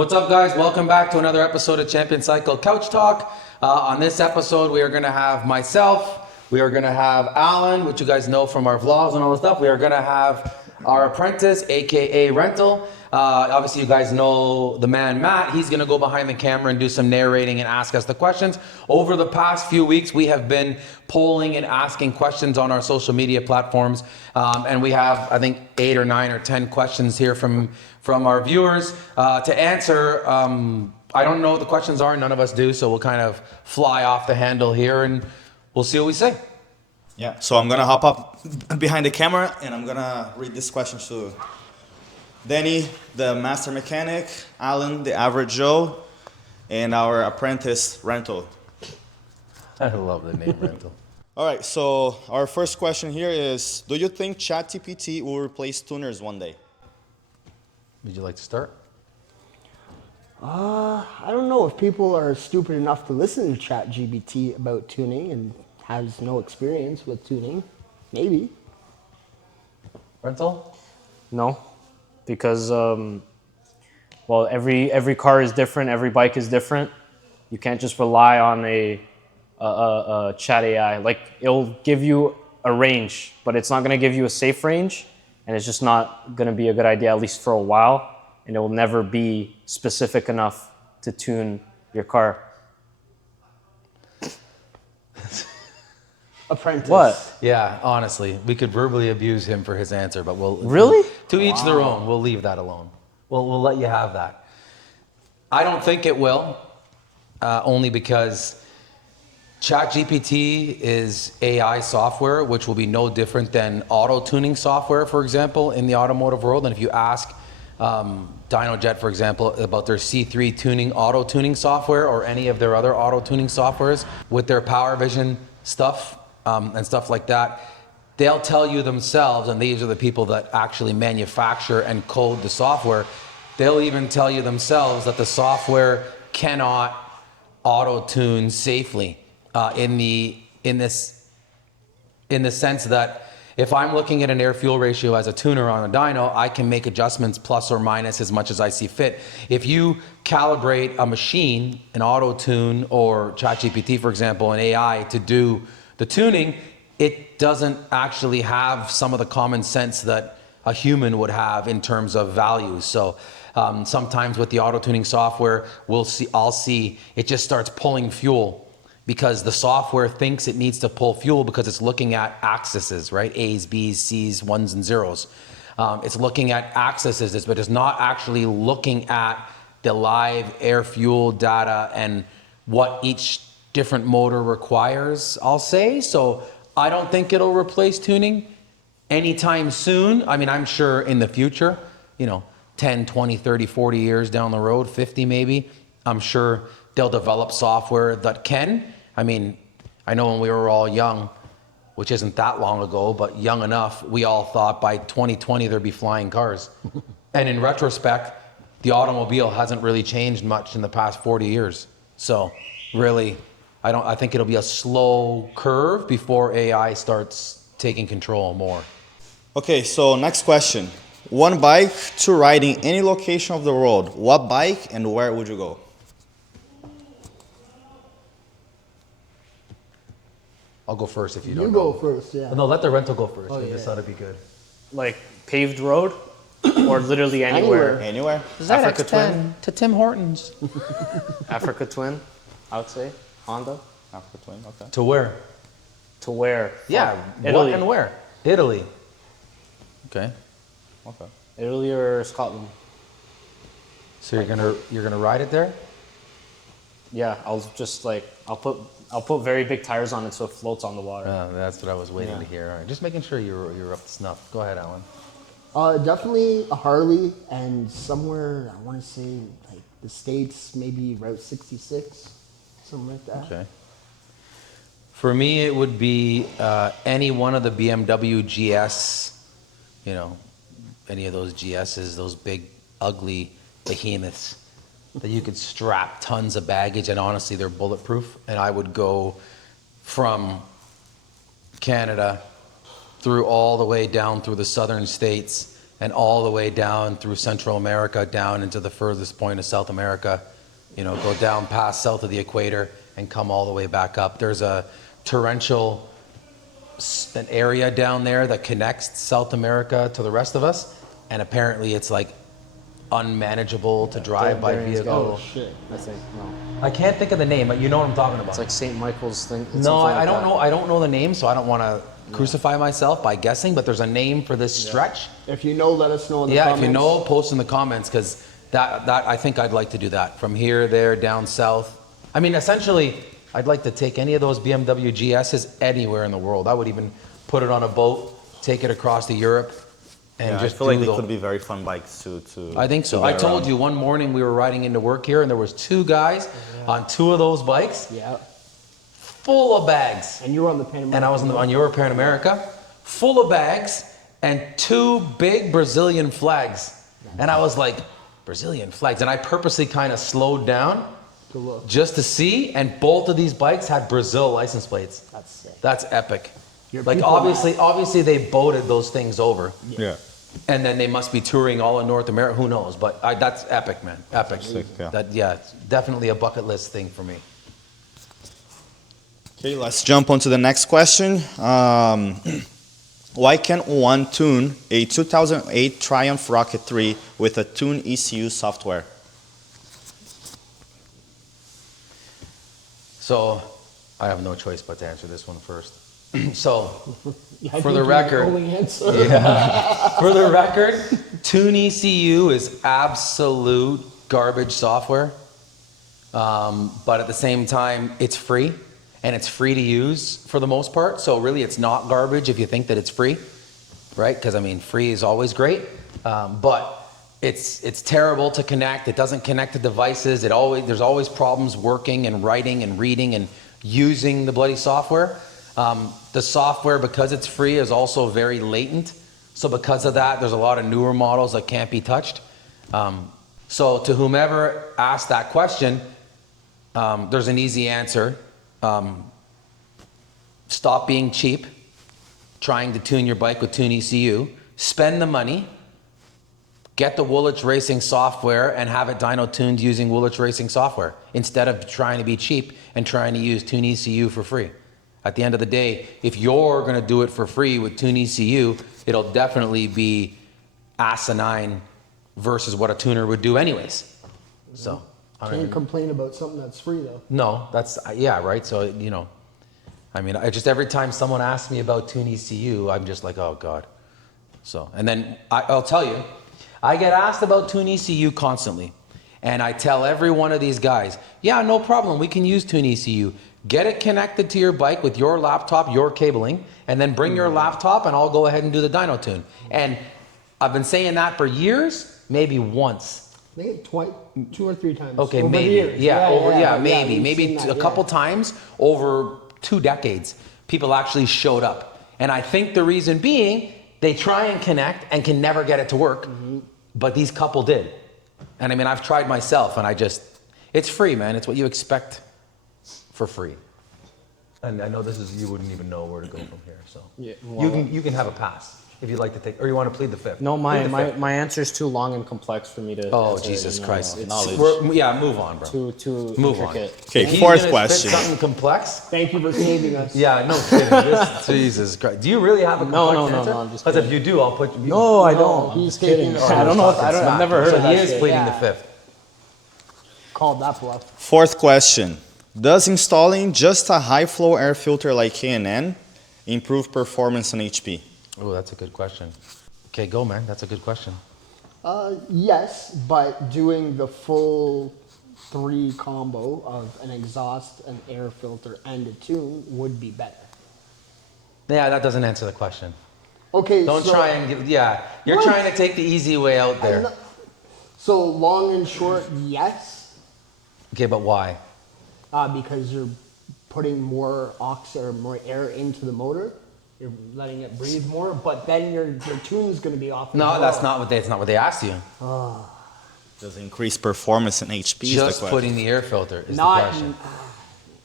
What's up, guys? Welcome back to another episode of Champion Cycle Couch Talk. On this episode, we are going to have myself, we are going to have Alan, which you guys know from our vlogs and all this stuff. We are going to have our apprentice, aka Rental. Obviously, you guys know the man Matt. He's going to go behind the camera and do some narrating and ask us the questions. Over the past few weeks, we have been polling and asking questions on our social media platforms, and we have, I think, 8 or 9 or 10 questions here from our viewers to answer. I don't know what the questions are. None of us do, so we'll kind of fly off the handle here, and we'll see what we say. Yeah, so I'm gonna hop up behind the camera and I'm gonna read this question to Danny, the master mechanic, Alan, the average Joe, and our apprentice, Rental. I love the name Rental. All right, so our first question here is, do you think ChatGPT will replace tuners one day? Would you like to start? I don't know if people are stupid enough to listen to ChatGPT about tuning and has no experience with tuning. Maybe. Rental? No, because well, every car is different, every bike is different. You can't just rely on a chat AI. Like, it'll give you a range, but it's not going to give you a safe range, and it's just not going to be a good idea, at least for a while, and it will never be specific enough to tune your car. Apprentice. What? Yeah, honestly, we could verbally abuse him for his answer, but we'll... Really? To each their own. We'll leave that alone. We'll let you have that. I don't think it will, only because ChatGPT is AI software, which will be no different than auto-tuning software, for example, in the automotive world. And if you ask DynoJet, for example, about their C3 tuning, auto-tuning software, or any of their other auto-tuning softwares with their Power Vision stuff, and stuff like that, they'll tell you themselves, and these are the people that actually manufacture and code the software, they'll even tell you themselves that the software cannot auto-tune safely in the sense that if I'm looking at an air-fuel ratio as a tuner on a dyno, I can make adjustments plus or minus as much as I see fit. If you calibrate a machine, an auto-tune, or ChatGPT, for example, an AI, to do the tuning, it doesn't actually have some of the common sense that a human would have in terms of values. So sometimes with the auto-tuning software, I'll see it just starts pulling fuel because the software thinks it needs to pull fuel because it's looking at axes, right? A's, B's, C's, ones, and zeros. It's looking at axes, but it's not actually looking at the live air fuel data and what each different motor requires, I'll say. So I don't think it'll replace tuning anytime soon. I mean, I'm sure in the future, 10, 20, 30, 40 years down the road, 50 maybe, I'm sure they'll develop software that can. I mean, I know when we were all young, which isn't that long ago, but young enough, we all thought by 2020 there'd be flying cars. And in retrospect, the automobile hasn't really changed much in the past 40 years. So really, I think it'll be a slow curve before AI starts taking control more. Okay, so next question. One bike to ride in any location of the world. What bike and where would you go? I'll go first if you don't You know. go first, yeah. No, let the Rental go first. I yeah. just thought it'd be good. Like paved road, or literally anywhere? Anywhere? Africa Twin. to Tim Hortons. Africa Twin, I would say. Honda. Africa Twin, okay. To where? To where? Yeah, Italy. what and where? Italy. Okay. Okay. Italy or Scotland. So you're gonna ride it there? Yeah, I'll put very big tires on it so it floats on the water. That's what I was waiting to hear. All right, just making sure you're up to snuff. Go ahead, Alan. Definitely a Harley, and somewhere, I want to say, like the States, maybe Route 66, something like that. Okay. For me, it would be any one of the BMW GS, any of those GSs, those big, ugly behemoths that you could strap tons of baggage, and honestly, they're bulletproof. And I would go from Canada through all the way down through the southern states and all the way down through Central America, down into the furthest point of South America, you know, go down past south of the equator and come all the way back up. There's a torrential an area down there that connects South America to the rest of us, and apparently it's like unmanageable to drive by Darian's vehicle. Oh shit. I think no. I can't think of the name, but you know what I'm talking about. It's like St. Michael's thing. It's No, something like I don't that. know. I don't know the name, so I don't want to crucify myself by guessing. But there's a name for this stretch. If you know, let us know in the Yeah, comments. if you know, post in the comments, because that I think I'd like to do that from here, there, down south. I mean, essentially, I'd like to take any of those BMW GSs anywhere in the world. I would even put it on a boat, take it across to Europe, and Yeah, just I feel like do they the. could be very fun bikes to I think so. to I get told around. you one morning we were riding into work here, and there was two guys on two of those bikes, Yeah. full of bags. And you were on the Pan And I was on your Pan America, full of bags and two big Brazilian flags. And I was like, Brazilian flags. And I purposely kind of slowed down to look. just to see. And both of these bikes had Brazil license plates. That's sick. That's epic. Your Like people obviously they boated those things over. Yeah. And then they must be touring all in North America. Who knows? But that's epic, man. Epic. Sick, yeah. It's definitely a bucket list thing for me. Okay, let's jump on to the next question. Why can't one tune a 2008 Triumph Rocket 3 with a Tune ECU software? So I have no choice but to answer this one first. So Yeah, I For think the you're record. only answer. for the record, Tune ECU is absolute garbage software. But at the same time, it's free and it's free to use for the most part. So really it's not garbage if you think that it's free, right? Because I mean, free is always great. But it's terrible to connect. It doesn't connect to devices. There's always problems working and writing and reading and using the bloody software. The software, because it's free, is also very latent. So because of that, there's a lot of newer models that can't be touched. So to whomever asked that question, there's an easy answer. Stop being cheap, trying to tune your bike with Tune ECU. Spend the money, get the Woolwich Racing software and have it dyno tuned using Woolwich Racing software instead of trying to be cheap and trying to use Tune ECU for free. At the end of the day, if you're going to do it for free with Tune ECU, it'll definitely be asinine versus what a tuner would do anyways. So, I don't Can't even, complain about something that's free though. no, that's, yeah, right? So, you know, I mean, I just, every time someone asks me about Tune ECU, I'm just like, oh God. So, and then I'll tell you, I get asked about Tune ECU constantly. And I tell every one of these guys, yeah, no problem, we can use Tune ECU. Get it connected to your bike with your laptop, your cabling, and then bring your laptop and I'll go ahead and do the dyno tune. And I've been saying that for years, maybe once. I think twice, 2 or 3 times. Okay, over the maybe. years. Maybe. we've Maybe seen that, a couple times over 2 decades, people actually showed up. And I think the reason being, they try and connect and can never get it to work, but these couple did. And I mean, I've tried myself and it's free, man. It's what you expect for free. And I know you wouldn't even know where to go from here, so. Yeah, well, you can have a pass if you'd like to take, or you want to plead the fifth. No, Plead the fifth. my answer is too long and complex for me to. Oh, answer, Jesus you know, Christ. It's Knowledge. Yeah, move on, bro. too Move on. intricate. Okay, He's fourth gonna spit question. something complex? Thank you for saving us. Yeah, no kidding. Jesus Christ. Do you really have a complex No, answer? I'm just Because if kidding. you do, I'll put you. No, I don't. I'm he's just kidding. taking- I don't know. I've never heard so of that he is shit. pleading Yeah. the fifth. Called that bluff. Fourth question. Does installing just a high flow air filter like K&N improve performance and HP? Oh, that's a good question. Okay, go, man. That's a good question. Yes, but doing the full 3 combo of an exhaust, an air filter, and a tune would be better. Yeah, that doesn't answer the question. Okay, Don't so, try and give. Yeah, you're What? trying to take the easy way out I'm there. not- so long and short, yes, Okay, but why? because you're putting more or more air into the motor. You're letting it breathe more, but then your tune's going to be off. as No, well. that's not what they asked you. Does increase performance and HP is the Just question. putting the air filter is the Not question.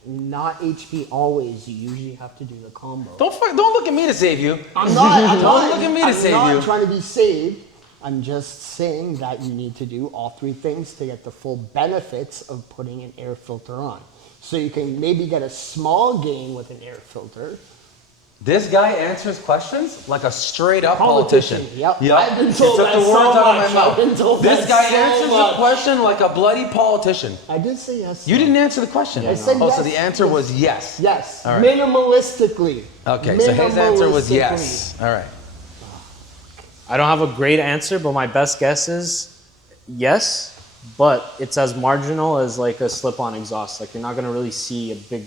not HP always. You usually have to do the combo. Don't look at me to save you. I'm not. I'm Don't not, look at me to I'm save not you. trying to be saved. I'm just saying that you need to do all three things to get the full benefits of putting an air filter on. So you can maybe get a small gain with an air filter. This guy answers questions like a straight up politician. Yep. I've been told You took that the so words out of much. my mouth. I've been told This that guy so answers much. the question like a bloody politician. I did say yes. You didn't answer the question. I said oh, yes. so the answer was yes. Yes. All right. Minimalistically. Okay, so his answer was Minimalistically. yes. All right. I don't have a great answer, but my best guess is yes, but it's as marginal as like a slip-on exhaust. Like you're not gonna really see a big.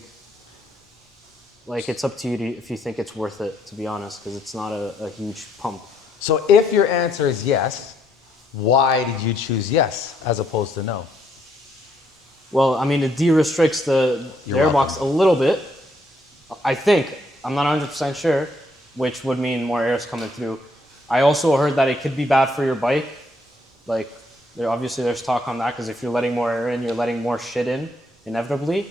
Like it's up to you if you think it's worth it, to be honest, because it's not a huge pump. So if your answer is yes, why did you choose yes as opposed to no? Well, I mean, it de-restricts the You're air welcome. box a little bit. I think. I'm not 100% sure, which would mean more air is coming through. I also heard that it could be bad for your bike. Like, obviously there's talk on that, because if you're letting more air in, you're letting more shit in, inevitably.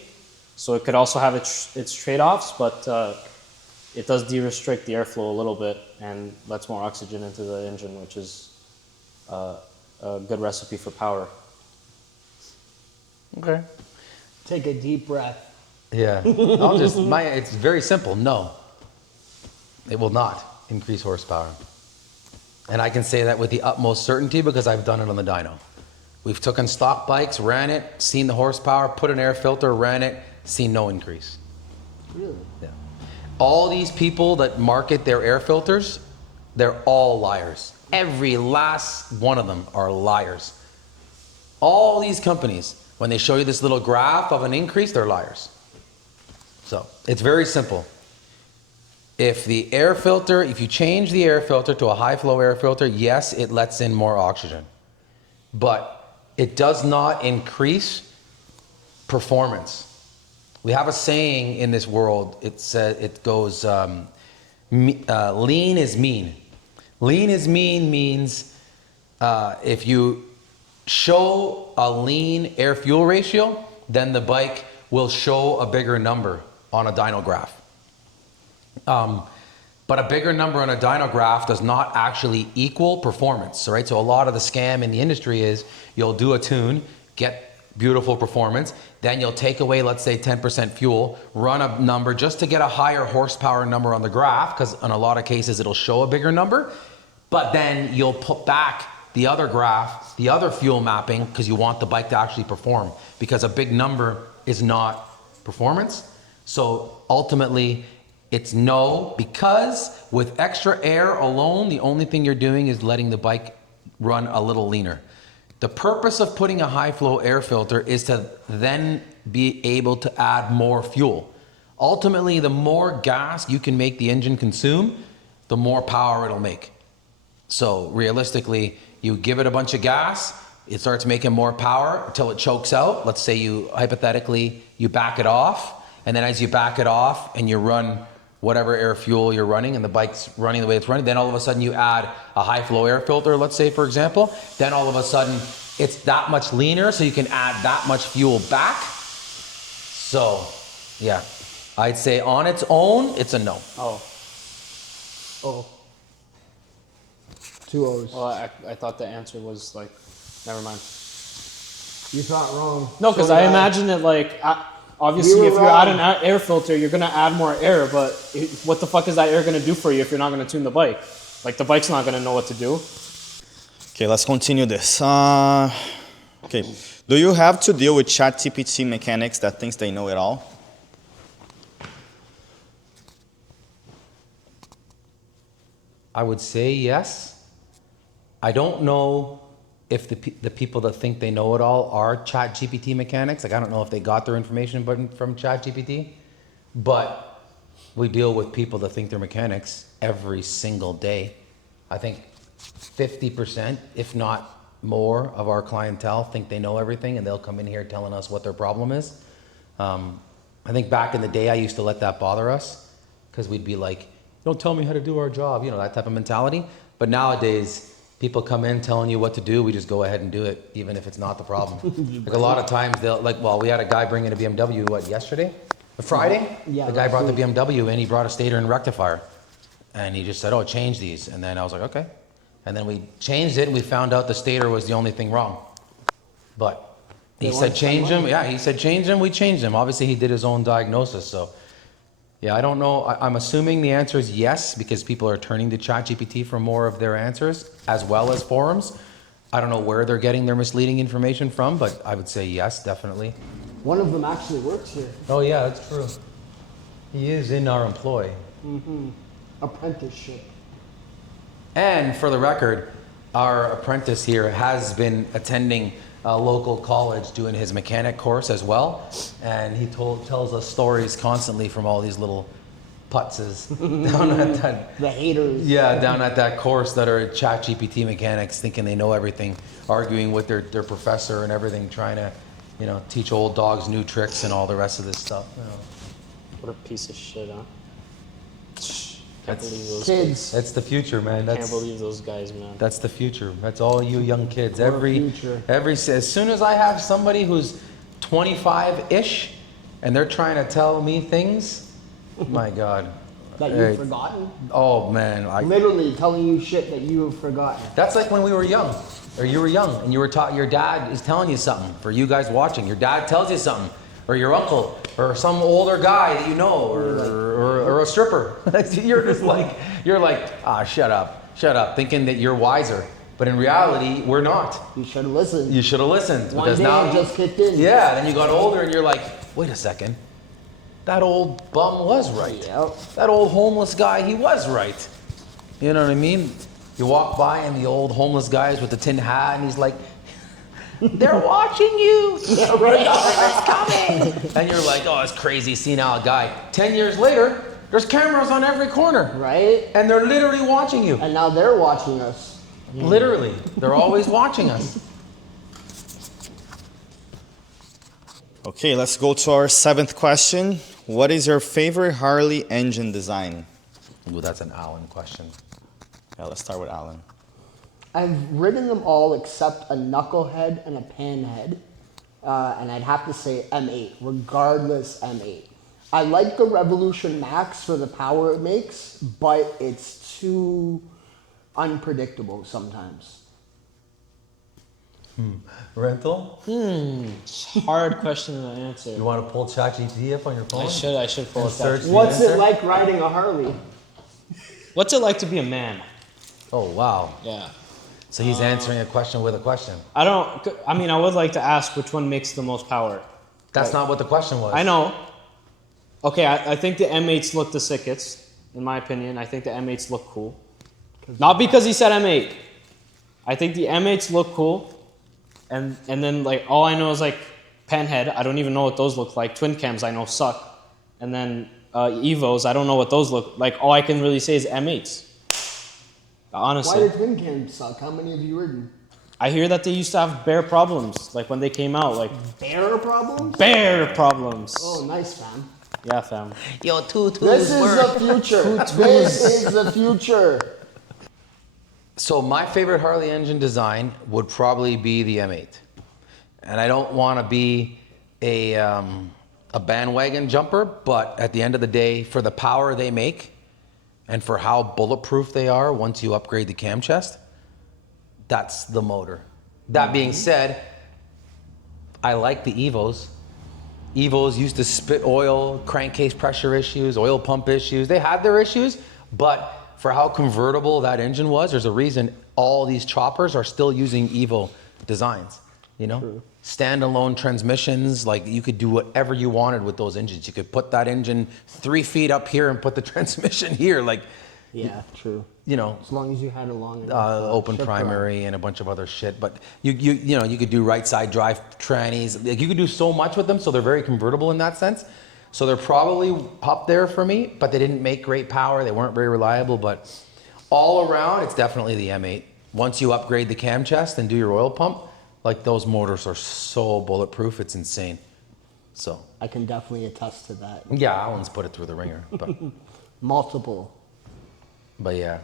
So it could also have its trade-offs, but it does de-restrict the airflow a little bit and lets more oxygen into the engine, which is a good recipe for power. Okay. Take a deep breath. Yeah. It's very simple. No. It will not increase horsepower. And I can say that with the utmost certainty because I've done it on the dyno. We've taken stock bikes, ran it, seen the horsepower, put an air filter, ran it, seen no increase. Really? Yeah. All these people that market their air filters, they're all liars. Every last one of them are liars. All these companies, when they show you this little graph of an increase, they're liars. So it's very simple. If you change the air filter to a high flow air filter, yes, it lets in more oxygen, but it does not increase performance. We have a saying in this world, it goes, lean is mean. Lean is mean means if you show a lean air fuel ratio, then the bike will show a bigger number on a dyno graph. But a bigger number on a dyno graph does not actually equal performance, right? So a lot of the scam in the industry is you'll do a tune, get beautiful performance, then you'll take away, let's say 10% fuel, run a number just to get a higher horsepower number on the graph, because in a lot of cases it'll show a bigger number, but then you'll put back the other graph, the other fuel mapping, because you want the bike to actually perform, because a big number is not performance. So ultimately, it's no, because with extra air alone, the only thing you're doing is letting the bike run a little leaner. The purpose of putting a high flow air filter is to then be able to add more fuel. Ultimately, the more gas you can make the engine consume, the more power it'll make. So realistically, you give it a bunch of gas, it starts making more power until it chokes out. Let's say you back it off, and then as you back it off and you run whatever air fuel you're running and the bike's running the way it's running, then all of a sudden you add a high flow air filter, let's say for example, then all of a sudden it's that much leaner, so you can add that much fuel back. So yeah, I'd say on its own, it's a no. Oh. 2 O's. Well, I thought the answer was like, never mind. You thought wrong. No, because So did I imagine it like, obviously You were if you add an wrong. air filter, you're going to add more air, but what the fuck is that air going to do for you if you're not going to tune the bike? Like the bike's not going to know what to do. Okay, let's continue this. Okay, do you have to deal with ChatGPT mechanics that thinks they know it all? I would say yes. I don't know if the people that think they know it all are ChatGPT mechanics. Like I don't know if they got their information from ChatGPT, but we deal with people that think they're mechanics every single day. I think 50%, if not more, of our clientele think they know everything, and they'll come in here telling us what their problem is. I think back in the day, I used to let that bother us because we'd be like, don't tell me how to do our job, you know, that type of mentality. But nowadays, people come in telling you what to do, we just go ahead and do it, even if it's not the problem. Like a lot of times they'll, like, well, we had a guy bring in a BMW, yesterday? Friday? Yeah, The guy last brought the week. BMW in, he brought a stator and rectifier. And he just said, oh, change these. And then I was like, okay. And then we changed it and we found out the stator was the only thing wrong. But he They said want some change him. money. Yeah, he said change him. We changed him. Obviously, he did his own diagnosis. So, yeah, I don't know. I'm assuming the answer is yes because people are turning to ChatGPT for more of their answers as well as forums. I don't know where they're getting their misleading information from, but I would say yes, definitely. One of them actually works here. Oh, yeah, that's true. He is in our employ. Apprenticeship. And for the record, our apprentice here has been attending a local college doing his mechanic course as well. And he tells us stories constantly from all these little putzes down at that. The haters. Yeah, down at that course that are ChatGPT mechanics, thinking they know everything, arguing with their professor and everything, trying to, teach old dogs new tricks and all the rest of this stuff. What a piece of shit, huh? Can't believe those Kids. That's the future, man. Can't believe those guys, man. That's the future. That's all you young kids. Our future. As soon as I have somebody who's 25-ish and they're trying to tell me things, my God. That Hey, you've forgotten. Oh man, Literally telling you shit that you have forgotten. that's like when we were young, or you were young and you were taught. Your dad is telling you something. For you guys watching, your dad tells you something, or your uncle, or some older guy that you know, or a stripper. you're like, shut up, thinking that you're wiser. But in reality, we're not. You should have listened. You should have listened. One because day now it just kicked in. Yeah, then you got older and you're like, wait a second. That old bum was right. Yep. That old homeless guy, he was right. You know what I mean? You walk by and the old homeless guy is with the tin hat and he's like, they're watching you. Yeah, right. It's coming. And you're like, oh, it's crazy senile guy. 10 years later, there's cameras on every corner. Right? And they're literally watching you. And now they're watching us. Literally. They're always watching us. Okay, let's go to our 7th question. What is your favorite Harley engine design? Ooh, that's an Alan question. Yeah, let's start with Alan. I've ridden them all except a knucklehead and a panhead. And I'd have to say M8, regardless M8. I like the Revolution Max for the power it makes, but it's too unpredictable sometimes. Rental? Hard question to answer. You want to pull ChatGPT up on your phone? I should pull And it search back. the What's answer? it like riding a Harley? What's it like to be a man? Oh, wow. Yeah. So he's answering a question with a question. I would like to ask which one makes the most power. That's not what the question was. I know. Okay, I think the M8s look the sickest, in my opinion. I think the M8s look cool. Not because he said M8. I think the M8s look cool. And then, like, all I know is, like, Penhead. I don't even know what those look like. Twin cams I know suck. And then Evos, I don't know what those look like. All I can really say is M8s. Honestly. Why did twin cams suck? How many have you ridden? I hear that they used to have bear problems, like when they came out, like Bear problems? bear problems. Oh, nice, fam. Yeah, fam. Yo, two This is the future. This is the future. So my favorite Harley engine design would probably be the M8. And I don't want to be a bandwagon jumper, but at the end of the day, for the power they make and for how bulletproof they are once you upgrade the cam chest, that's the motor. That being said, I like the Evos. Evos used to spit oil, crankcase pressure issues, oil pump issues. They had their issues, but for how convertible that engine was, there's a reason all these choppers are still using Evo designs, you know? True. Standalone transmissions, like you could do whatever you wanted with those engines. You could put that engine 3 feet up here and put the transmission here, like, Yeah, true. you know, As long as you had a long enough. open shift primary and a bunch of other shit. But you know, you could do right side drive trannies. Like you could do so much with them, so they're very convertible in that sense. So they're probably up there for me, but they didn't make great power. They weren't very reliable, but all around, it's definitely the M8. Once you upgrade the cam chest and do your oil pump, like those motors are so bulletproof, it's insane. So I can definitely attest to that. yeah, Alan's put it through the ringer, Multiple. but yeah.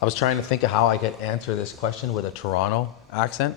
I was trying to think of how I could answer this question with a Toronto accent.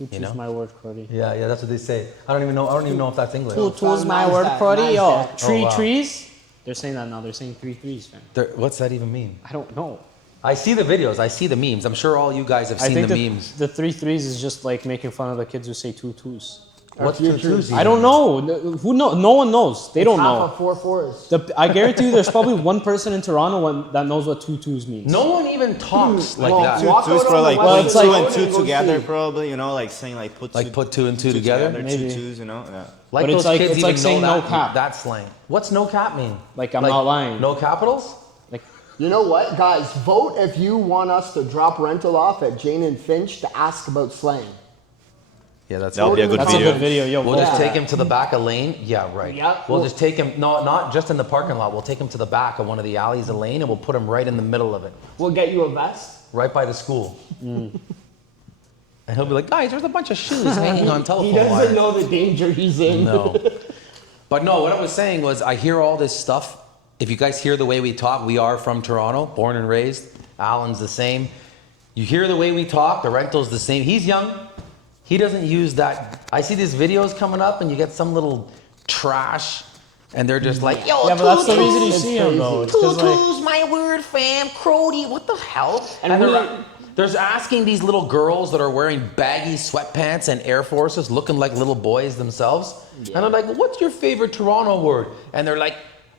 You know? Choose my word, Cody. Yeah, that's what they say. I don't even know if that's English. Two's my Nice word, that, Cody. nice Yo, that. three Oh, wow. trees. They're saying that now. They're saying 3 threes, man. What's that even mean? I don't know. I see the videos. I see the memes. I'm sure all you guys have I seen think the memes. the 3-3s is just like making fun of the kids who say 2-2s. What's Our 2-2s? I don't know. Who know? No one knows. They don't Half know. of 4-4s. I guarantee you, there's probably one person in Toronto that knows what 2-2s means. No one even talks like Well, that. walk Two is out for on the like west putting it's two like- and two and go together, see. probably. You know, like saying like put Like put two and two together? Maybe. 2-2s, you know? Yeah. Like But it's those like- kids it's like even saying know no that, cap. that slang. What's no cap mean? Like, I'm not lying. No capitals? Like, You know what, guys? Vote if you want us to drop rental off at Jane and Finch to ask about slang. Yeah, that's That'll be a good that's video. a good video. Yo, We'll vote just for take that. him to the back of lane. Yeah, right. Yeah. We'll just take him, no, not just in the parking lot. We'll take him to the back of one of the alleys of lane and we'll put him right in the middle of it, We'll get you a vest. right by the school. And he'll be like, guys, there's a bunch of shoes hanging on He telephone doesn't wires. know the danger he's in. No. But no, what I was saying was I hear all this stuff. If you guys hear the way we talk, we are from Toronto, born and raised. Alan's the same. You hear the way we talk, the rental's the same. He's young. He doesn't use that. I see these videos coming up and you get some little trash and they're just like, yo, Yeah, but that's the two reason you It's see him, though. It's 'cause, like, Tutu's my word, fam. Crody, what the hell? And And we- they're asking these little girls that are wearing baggy sweatpants and Air Forces, looking like little boys themselves. And I'm like, what's your favorite Toronto word? And they're like,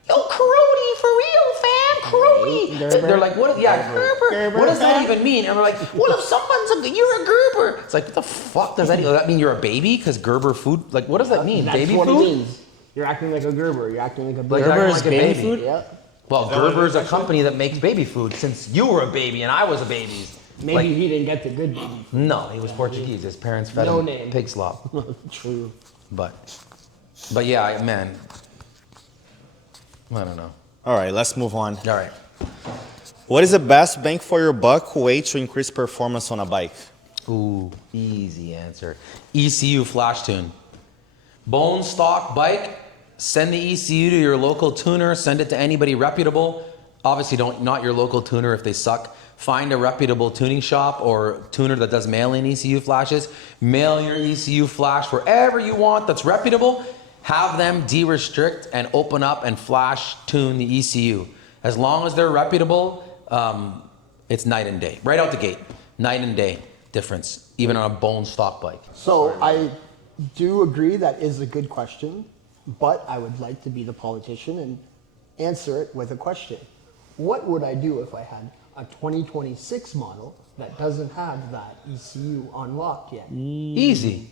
yo, Crody, for real, fam, Crody. Gerber? They're like, what? Yeah, Gerber. What does that even mean? And we're like, well, if you're a Gerber. It's like, what the fuck does that mean? Does that mean you're a baby? Because Gerber food, like, what does that mean? That's Baby what food? it means. You're acting like a Gerber. You're acting like a Like, baby. Gerber acting is like a baby food? Yeah. Well, that what it Gerber's is, a actually? company that makes baby food since you were a baby and I was a baby. Maybe Like, he didn't get the good baby. no, he was Portuguese. His parents fed No him name. pig slop. True. But yeah, man. I don't know. All right, let's move on. All right. What is the best bang for your buck way to increase performance on a bike? Ooh, easy answer. ECU flash tune. Bone stock bike. Send the ECU to your local tuner. Send it to anybody reputable. Obviously, not your local tuner if they suck. Find a reputable tuning shop or tuner that does mail-in ECU flashes. Mail your ECU flash wherever you want that's reputable. Have them de-restrict and open up and flash tune the ECU. As long as they're reputable, it's night and day. Right out the gate, night and day difference, even on a bone stock bike. So I do agree that is a good question, but I would like to be the politician and answer it with a question. What would I do if I had a 2026 model that doesn't have that ECU unlocked yet? Easy.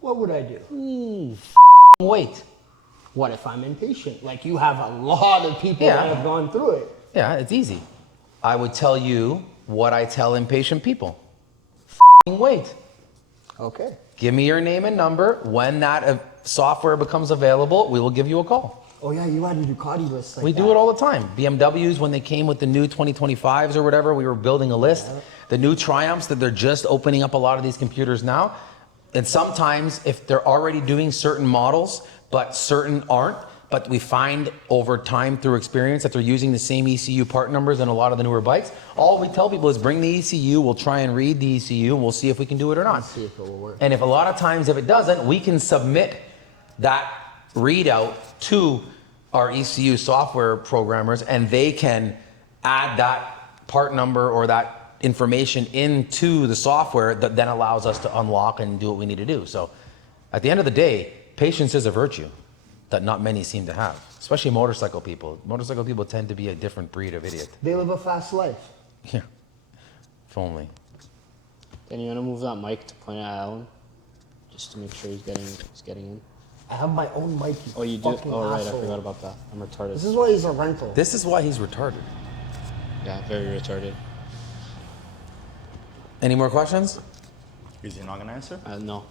What would I do? Wait. What if I'm impatient? Like you have a lot of people Yeah. that have gone through it. Yeah, it's easy. I would tell you what I tell impatient people. Wait. Okay. Give me your name and number. When that software becomes available, we will give you a call. Oh yeah, you had a Ducati list like We that. do it all the time. BMWs, when they came with the new 2025s or whatever, we were building a list. The new Triumphs that they're just opening up a lot of these computers now. And sometimes if they're already doing certain models, but certain aren't, but we find over time through experience that they're using the same ECU part numbers in a lot of the newer bikes. All we tell people is bring the ECU, we'll try and read the ECU, and we'll see if we can do it or not. See if it will work. And if a lot of times if it doesn't, we can submit that readout to our ECU software programmers and they can add that part number or that information into the software that then allows us to unlock and do what we need to do. So at the end of the day, patience is a virtue that not many seem to have, especially motorcycle people. Motorcycle people tend to be a different breed of idiot. They live a fast life. Yeah, if only. Then you want to move that mic to point at Alan, just to make sure he's getting in. I have my own mic. You Oh, you do? fucking Oh, right. asshole. I forgot about that. I'm retarded. This is why he's a rental. This is why he's retarded. Yeah, very retarded. Any more questions? Is he not gonna answer? No,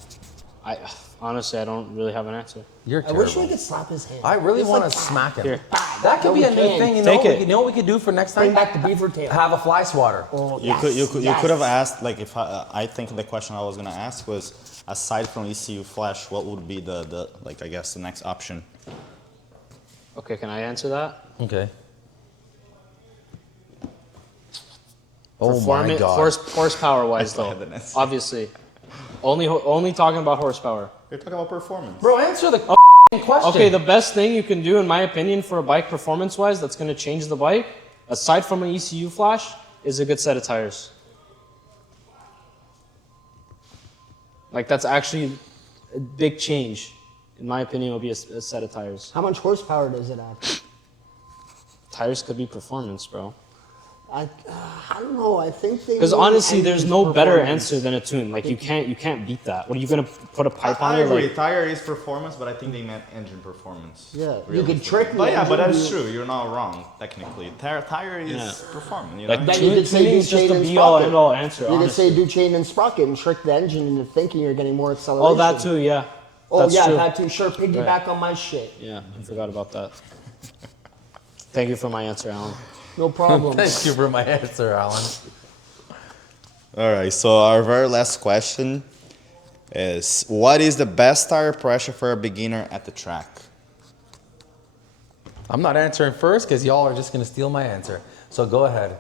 I honestly I don't really have an answer. You're I terrible. wish we could slap his hand. I really Just want to like that. smack him. Here. That could No, be we a new can't. thing. You Take know, it. you know what we could do for next Bring time? back the beaver tail. Have a fly swatter. Oh, You yes, could yes. have asked like if I think the question I was gonna ask was aside from ECU flash, what would be the like I guess the next option? Okay, can I answer that? Okay. Oh my God. Horsepower wise I though, had an answer. obviously, only talking about horsepower. You're talking about performance. Bro, answer the question. Okay, the best thing you can do, in my opinion, for a bike performance wise, that's going to change the bike, aside from an ECU flash, is a good set of tires. Like that's actually a big change. In my opinion, will be a set of tires. How much horsepower does it have? Tires could be performance, bro. I don't know. I think they. Because need honestly, there's engine no better performance. answer than a tune. Like you can't beat that. What are you gonna put a pipe on I it? agree. Like, Tire is performance, but I think they meant engine performance. Yeah, you could trick the But yeah, but engine, that's you- true. You're not wrong technically. Tire is Yeah. performance. You know? like Then you could say tuning do is just chain the and be all sprocket. end all answer. You could honestly. say do chain and sprocket and trick the engine into thinking you're getting more acceleration. Oh, that too. Yeah. Oh That's yeah, true. that too. Sure, piggyback on my shit. Yeah, I forgot about that. Thank you for my answer, Alan. No problem. Thank you for my answer, Alan. All right. So our very last question is: what is the best tire pressure for a beginner at the track? I'm not answering first because y'all are just going to steal my answer. So go ahead.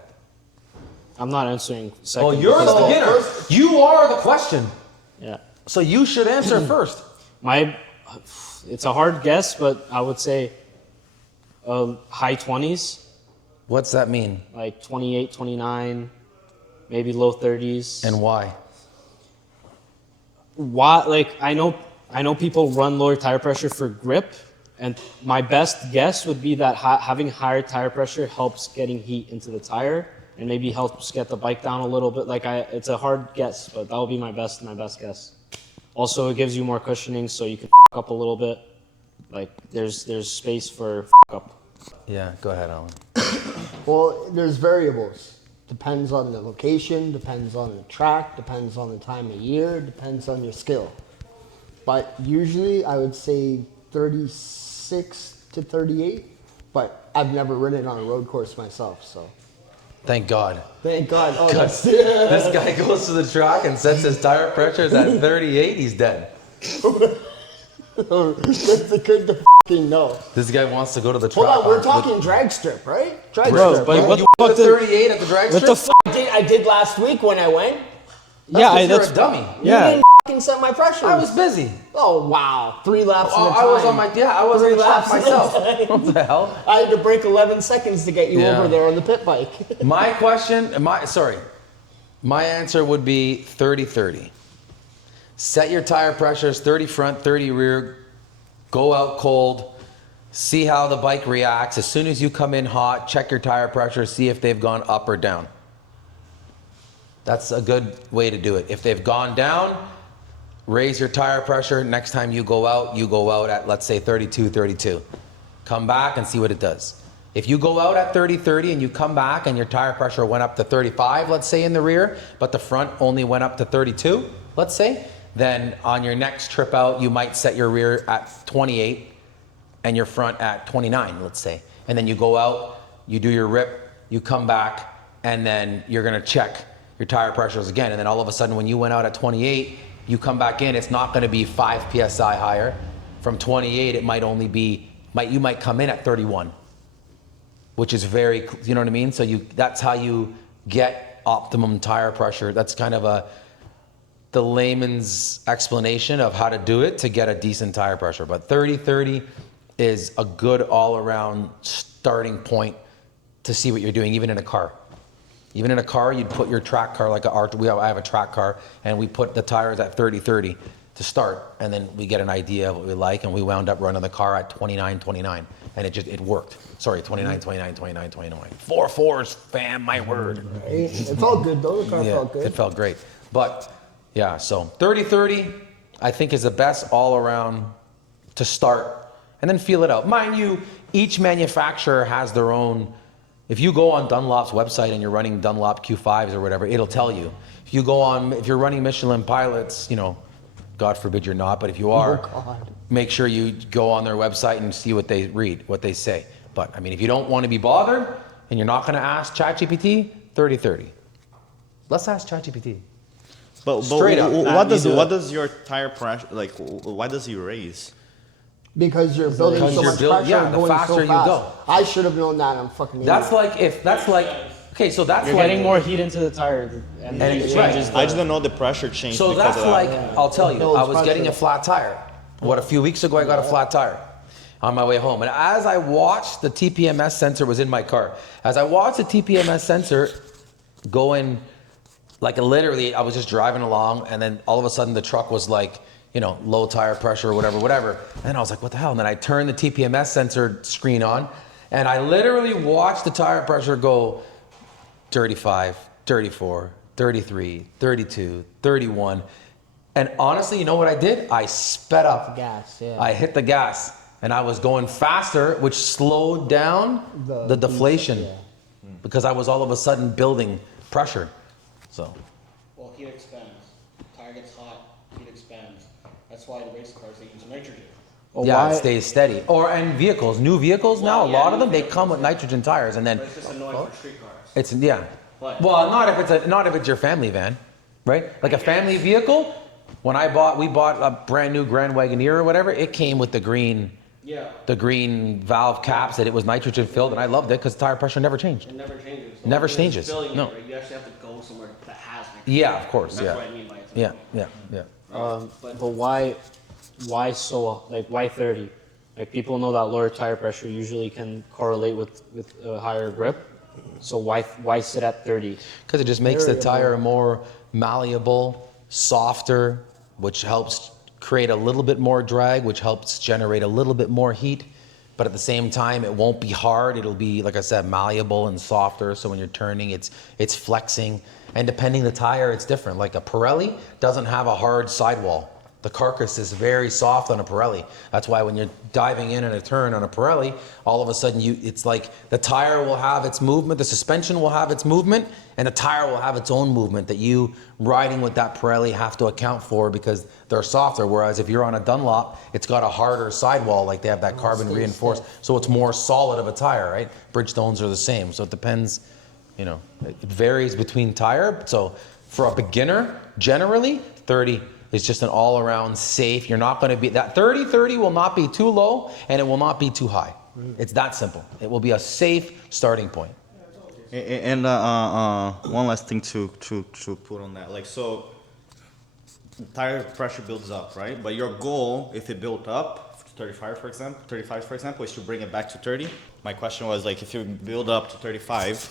I'm not answering second. Oh, you're the because beginner. You are the question. Yeah. So you should answer first. It's a hard guess, but I would say high 20s, What's that mean like 28, 29, maybe low 30s. and why? Why? Like I know people run lower tire pressure for grip, and my best guess would be that having higher tire pressure helps getting heat into the tire and maybe helps get the bike down a little bit. It's a hard guess, but that would be my best guess. Also, it gives you more cushioning, so you can f up a little bit. Like there's space for f up. Yeah, go ahead, Alan. Well, there's variables. Depends on the location, depends on the track, depends on the time of year, depends on your skill. But usually I would say 36 to 38, but I've never ridden on a road course myself, so. Thank God. Thank God. Oh, Because that's, this guy goes to the track and sets his tire pressures at 38, he's dead. that's a good to f***ing know. This guy wants to go to the track. Hold on, we're with- talking drag strip, right? Drag Bro, strip. but right? what You the went fuck to did- 38 at the drag What the strip? f? I did last week when I went. Yeah, Because you're that's a dummy. You yeah. didn't f***ing set my pressure. I was busy. Oh, wow. 3 laps Oh, at a time. I was on my I was on 3 the track laps at a myself. time. What the hell? I had to break 11 seconds to get you Yeah. over there on the pit bike. My answer would be 30-30. Set your tire pressures 30 front, 30 rear, go out cold, see how the bike reacts. As soon as you come in hot, check your tire pressure, see if they've gone up or down. That's a good way to do it. If they've gone down, raise your tire pressure. Next time you go out at, let's say, 32, 32. Come back and see what it does. If you go out at 30, 30 and you come back and your tire pressure went up to 35, let's say in the rear, but the front only went up to 32, let's say, then on your next trip out, you might set your rear at 28 and your front at 29, let's say. And then you go out, you do your rip, you come back, and then you're gonna check your tire pressures again. And then all of a sudden, when you went out at 28, you come back in, it's not gonna be 5 PSI higher. From 28, it might only be, you might come in at 31, which is very, you know what I mean? So that's how you get optimum tire pressure. That's kind of the layman's explanation of how to do it to get a decent tire pressure. But 30-30 is a good all-around starting point to see what you're doing, even in a car. Even in a car, you'd put your track car, I have a track car, and we put the tires at 30-30 to start, and then we get an idea of what we like, and we wound up running the car at 29-29, and it worked. Sorry, 29-29, 29-29. 4 4s, fam, my word. It felt good though. The car felt good. It felt great. But yeah, so 30-30, I think is the best all around to start and then feel it out. Mind you, each manufacturer has their own. If you go on Dunlop's website and you're running Dunlop Q5s or whatever, it'll tell you. If you're running Michelin pilots, God forbid you're not, but if you are, God. make sure you go on their website and see what they read, what they say. But I mean, if you don't want to be bothered and you're not going to ask ChatGPT, 30-30. Let's ask ChatGPT. But Straight up. what does your tire pressure why does he raise? Because you're building Because so you're much build- pressure yeah, and the going faster so you fast. go. I should have known that. I'm fucking idiot. That's okay, You're getting more heat into the tire, and And it it's changes. I just don't know the pressure change So because that's of that. like, I'll tell you, Builds I was getting a pressure. flat tire. A few weeks ago I got a flat tire on my way home. And as I watched, the TPMS sensor was in my car. As I watched the TPMS sensor going, like literally, I was just driving along, and then all of a sudden the truck was like, you know, low tire pressure or whatever. And then I was like, what the hell? And then I turned the TPMS sensor screen on, and I literally watched the tire pressure go 35, 34, 33, 32, 31. And honestly, you know what I did? I sped up. Gas, yeah. I hit the gas, and I was going faster, which slowed down the deflation, yeah. because I was all of a sudden building pressure. So Well, heat expands. Tire gets hot, heat expands. That's why the race cars, they use nitrogen. Well, yeah, why- it stays steady. And vehicles, new vehicles now, Well, a yeah, lot of new them, they vehicles, come with yeah. nitrogen tires, and then But it's just annoying for street cars. it's, yeah. But- Well, not if it's your family van, right? Like a family vehicle, when we bought a brand new Grand Wagoneer or whatever, it came with the green valve caps that it was nitrogen filled, and I loved it because tire pressure never changed. It never changes. The Never only thing is changes, filling it, no. right? You actually have to go somewhere that has nitrogen. Yeah, of course, That's yeah. what I mean by it's Yeah, annoying. yeah. But why so, like, why 30? Like, people know that lower tire pressure usually can correlate with a higher grip. So why sit at 30? Because it just makes the tire more malleable, softer, which helps create a little bit more drag, which helps generate a little bit more heat. But at the same time, it won't be hard. It'll be, like I said, malleable and softer. So when you're turning, it's flexing. And depending the tire, it's different. Like a Pirelli doesn't have a hard sidewall. The carcass is very soft on a Pirelli. That's why when you're diving in a turn on a Pirelli, all of a sudden it's like the tire will have its movement, the suspension will have its movement, and the tire will have its own movement that you riding with that Pirelli have to account for because they're softer. Whereas if you're on a Dunlop, it's got a harder sidewall, like they have that carbon reinforced, so it's more solid of a tire, right? Bridgestones are the same, so it depends. You know, it varies between tire. So for a beginner, generally 30 is just an all-around safe. You're not going to be that 30 will not be too low, and it will not be too high. It's that simple. It will be a safe starting point. And one last thing to put on that, like, so tire pressure builds up, right? But your goal, if it built up to 35 for example, is to bring it back to 30. My question was, like, if you build up to 35,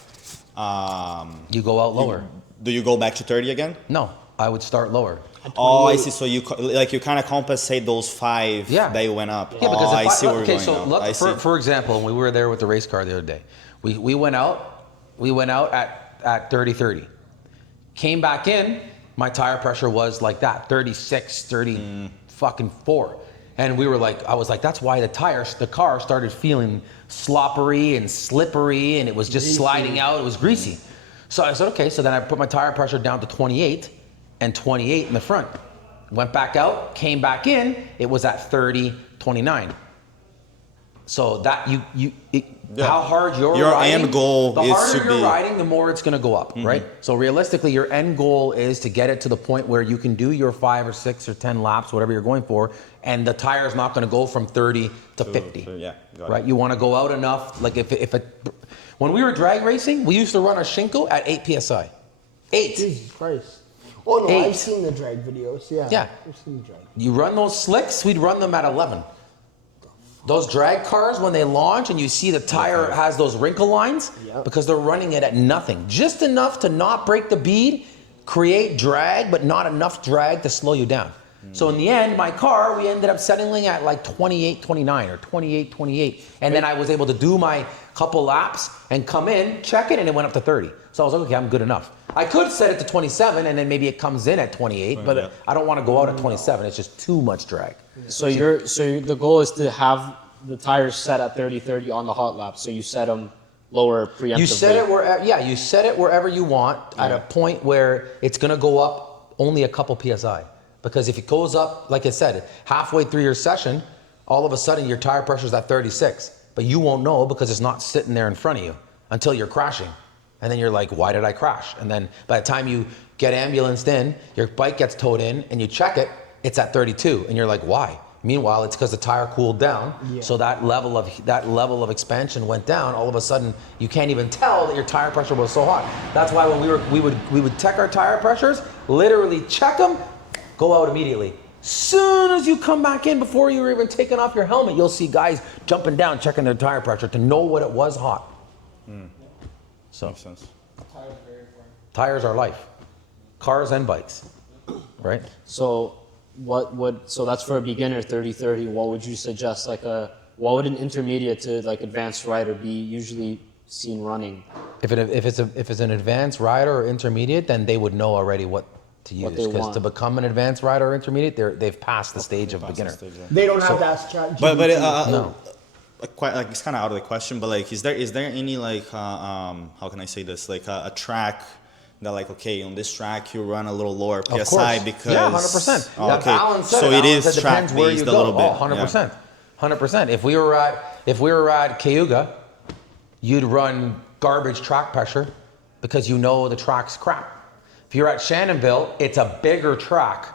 You go out lower. do you go back to 30 again? No, I would start lower. Oh, I see. So you kind of compensate those 5 Yeah. that you went up. Yeah, because I if see where you're okay, going so now. look, I see. for example, when we were there with the race car the other day, we went out at 30. Came back in, my tire pressure was like that, 36, 30 fucking 4. And we were like, I was like, that's why the car started feeling sloppery and slippery, and it was just sliding out, it was greasy. So I said, okay, so then I put my tire pressure down to 28 and 28 in the front. Went back out, came back in, it was at 30, 29. So that how hard you're Your riding, end goal the is harder to you're be- riding, the more it's going to go up, right? So realistically, your end goal is to get it to the point where you can do your 5 or 6 or 10 laps, whatever you're going for, and the tire is not going to go from 30 to 50. Yeah, got it. Right? You want to go out enough. Like when we were drag racing, we used to run our Shinko at 8 psi. 8. Jesus Christ. Oh no, 8. I've seen the drag videos. Yeah. Yeah. I've seen the drag. You run those slicks, we'd run them at 11. Those drag cars, when they launch and you see the tire has those wrinkle lines, Yep. because they're running it at nothing. Just enough to not break the bead, create drag, but not enough drag to slow you down. So in the end, my car, we ended up settling at like 28, 29 or 28, 28. And then I was able to do my couple laps and come in, check it, and it went up to 30. So I was like, okay, I'm good enough. I could set it to 27 and then maybe it comes in at 28, but yeah. I don't want to go out at 27. It's just too much drag. So the goal is to have the tires set at 30 on the hot lap. So you set them lower preemptively. You set it wherever, you set it wherever you want at a point where it's going to go up only a couple PSI. Because if it goes up, like I said, halfway through your session, all of a sudden your tire pressure is at 36, but you won't know because it's not sitting there in front of you until you're crashing. And then you're like, why did I crash? And then by the time you get ambulanced in, your bike gets towed in and you check it, it's at 32. And you're like, why? Meanwhile, it's because the tire cooled down. Yeah. So that level of expansion went down. All of a sudden, you can't even tell that your tire pressure was so hot. That's why when we would check our tire pressures, literally check them, go out immediately. Soon as you come back in, before you were even taking off your helmet, you'll see guys jumping down, checking their tire pressure to know what it was hot. So Makes sense. Tires are life. Cars and bikes, right? So so that's for a beginner 30-30. What would you suggest? What would an intermediate to like advanced rider be usually seen running? If it's an advanced rider or intermediate, then they would know already what to use. they Because want. to become an advanced rider or intermediate, they've passed the stage of beginner. They don't have to ask ChatGPT. But No. quite like it's kind of out of the question. But like, is there any like how can I say this, like a track that like, okay, on this track you run a little lower Of PSI course. because Yeah, 100%. Oh, That okay, Alan said so it. it Alan is said track depends where you based a go. little bit. Oh, 100%. 100%. If we were at Cayuga, you'd run garbage track pressure because you know the track's crap. If you're at Shannonville, it's a bigger track,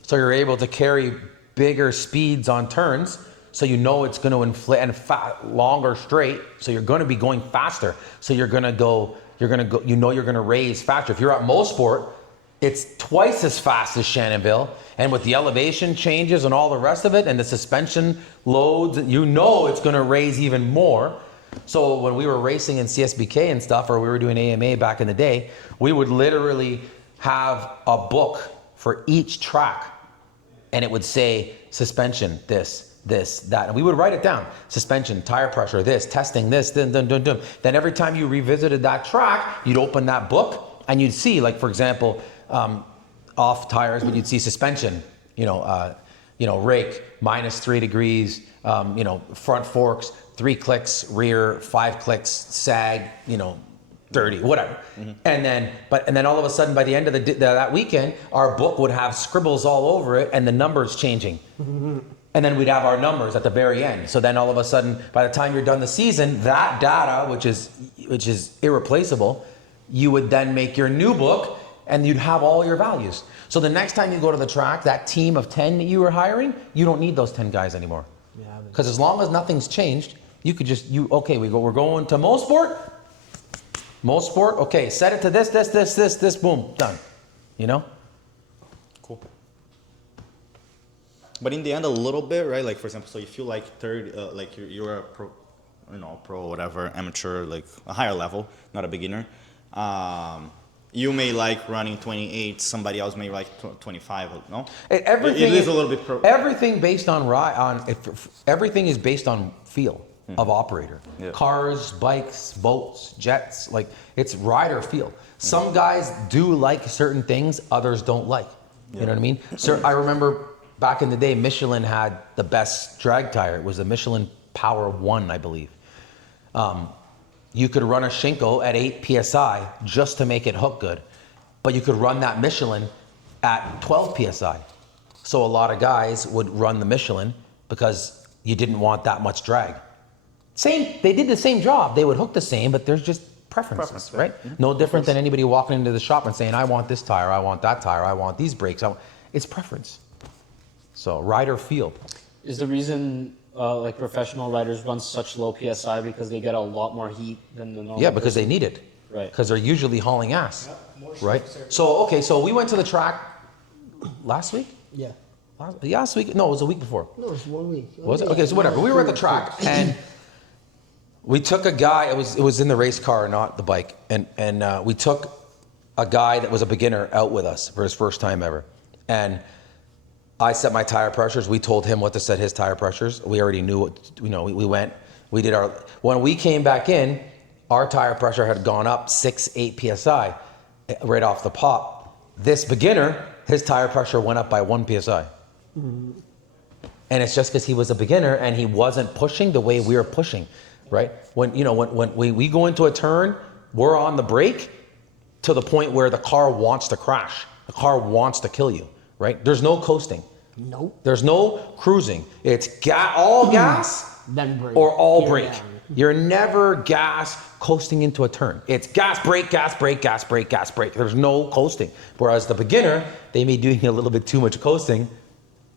so you're able to carry bigger speeds on turns, so you know it's going to inflate and longer straight, so you're going to be going faster. So you're going to go, you know you're going to raise faster. If you're at Mosport, it's twice as fast as Shannonville, and with the elevation changes and all the rest of it and the suspension loads, you know it's going to raise even more. So when we were racing in CSBK and stuff, or we were doing AMA back in the day, we would literally have a book for each track, and it would say suspension, this, that, and we would write it down. Suspension, tire pressure, this, testing this, then. Then every time you revisited that track, you'd open that book and you'd see, like for example, off tires, but you'd see suspension, rake -3 degrees, front forks, 3 clicks, rear 5 clicks, sag, 30, whatever. And then all of a sudden, by the end of that weekend, our book would have scribbles all over it and the numbers changing. And then we'd have our numbers at the very end. So then all of a sudden, by the time you're done the season, that data, which is irreplaceable, you would then make your new book and you'd have all your values. So the next time you go to the track, that team of 10 that you were hiring, you don't need those 10 guys anymore. Because as long as nothing's changed, you could just, we're going to Mosport, okay, set it to this, boom, done. Cool. But in the end, a little bit, right? Like for example, so if you like like you're a pro, pro whatever, amateur, like a higher level, not a beginner. You may like running 28. Somebody else may like 25. No, Everything it is a little bit. Everything based on everything is based on feel of operator. Yeah. Cars, bikes, boats, jets. Like it's rider feel. Some guys do like certain things, others don't like. You know what I mean? So I remember back in the day, Michelin had the best drag tire. It was the Michelin Power 1, I believe. You could run a Shinko at 8 PSI just to make it hook good. But you could run that Michelin at 12 PSI. So a lot of guys would run the Michelin because you didn't want that much drag. They did the same job. They would hook the same, but there's just preferences, right? No different than anybody walking into the shop and saying, I want this tire, I want that tire, I want these brakes. It's preference. So rider feel. Is the reason like professional riders run such low PSI because they get a lot more heat than the normal? Yeah, because they need it. Right. Because they're usually hauling ass. More Right? surface So we went to the track last week? Yeah. Last week? No, it was a week before. No, it's 1 week. Was it? Okay, so whatever. We were at the track and we took a guy, it was in the race car, not the bike. And we took a guy that was a beginner out with us for his first time ever. And I set my tire pressures. We told him what to set his tire pressures. We already knew what, we went, we did when we came back in, our tire pressure had gone up 8 PSI right off the pop. This beginner, his tire pressure went up by 1 PSI. And it's just because he was a beginner and he wasn't pushing the way we were pushing, right? When we go into a turn, we're on the brake to the point where the car wants to crash. The car wants to kill you, right? There's no coasting. Nope. There's no cruising. It's all gas Then brake. or all Gear brake. down. You're never gas coasting into a turn. It's gas, brake, gas, brake, gas, brake, gas, brake. There's no coasting. Whereas the beginner, they may be doing a little bit too much coasting,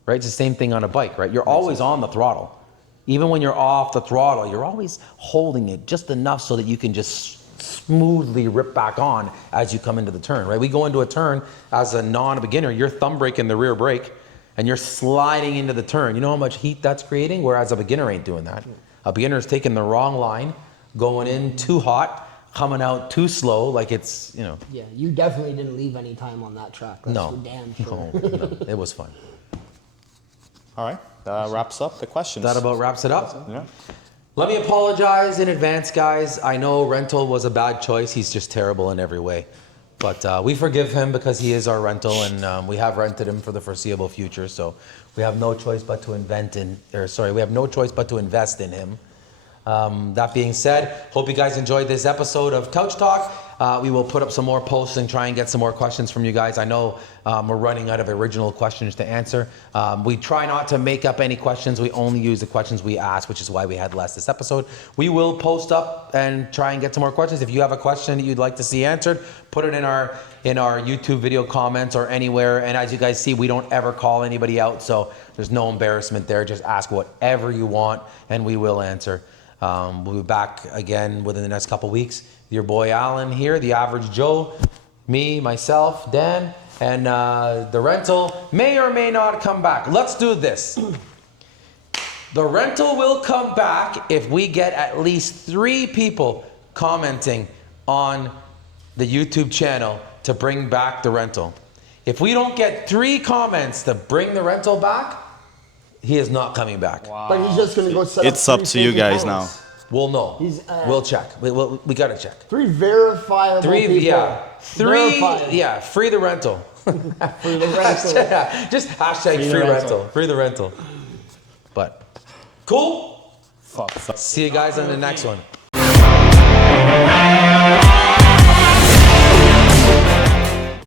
right? It's the same thing on a bike, right? You're always on the throttle. Even when you're off the throttle, you're always holding it just enough so that you can just smoothly rip back on as you come into the turn, right? We go into a turn as a non-beginner, you're thumb braking the rear brake and you're sliding into the turn. You know how much heat that's creating? Whereas a beginner ain't doing that. A beginner is taking the wrong line, going in too hot, coming out too slow, like it's, you know. Yeah, you definitely didn't leave any time on that track. That's No, for damn sure. no, it was fun. All right, that wraps up the questions. That about wraps it up. Yeah. Let me apologize in advance, guys. I know rental was a bad choice. He's just terrible in every way. But we forgive him because he is our rental, and we have rented him for the foreseeable future. So we have no choice but to we have no choice but to invest in him. That being said, hope you guys enjoyed this episode of Couch Talk. We will put up some more posts and try and get some more questions from you guys. I know we're running out of original questions to answer. We try not to make up any questions. We only use the questions we ask, which is why we had less this episode. We will post up and try and get some more questions. If you have a question that you'd like to see answered, put it in our YouTube video comments or anywhere. And as you guys see, we don't ever call anybody out, so there's no embarrassment there. Just ask whatever you want, and we will answer. We'll be back again within the next couple weeks. Your boy Alan here, the Average Joe, me, myself, Dan, and the rental may or may not come back. Let's do this. The rental will come back if we get at least 3 people commenting on the YouTube channel to bring back the rental. If we don't get 3 comments to bring the rental back, he is not coming back. Wow. But he's just gonna go set It's up up three to you fake guys accounts. now. We'll know. We'll check. We gotta check. 3 verifiable 3, people. yeah. 3, Verified. yeah. Free the rental. For the rental. Just hashtag free rental. Free the rental. But cool. Fuck. See you guys on the next one.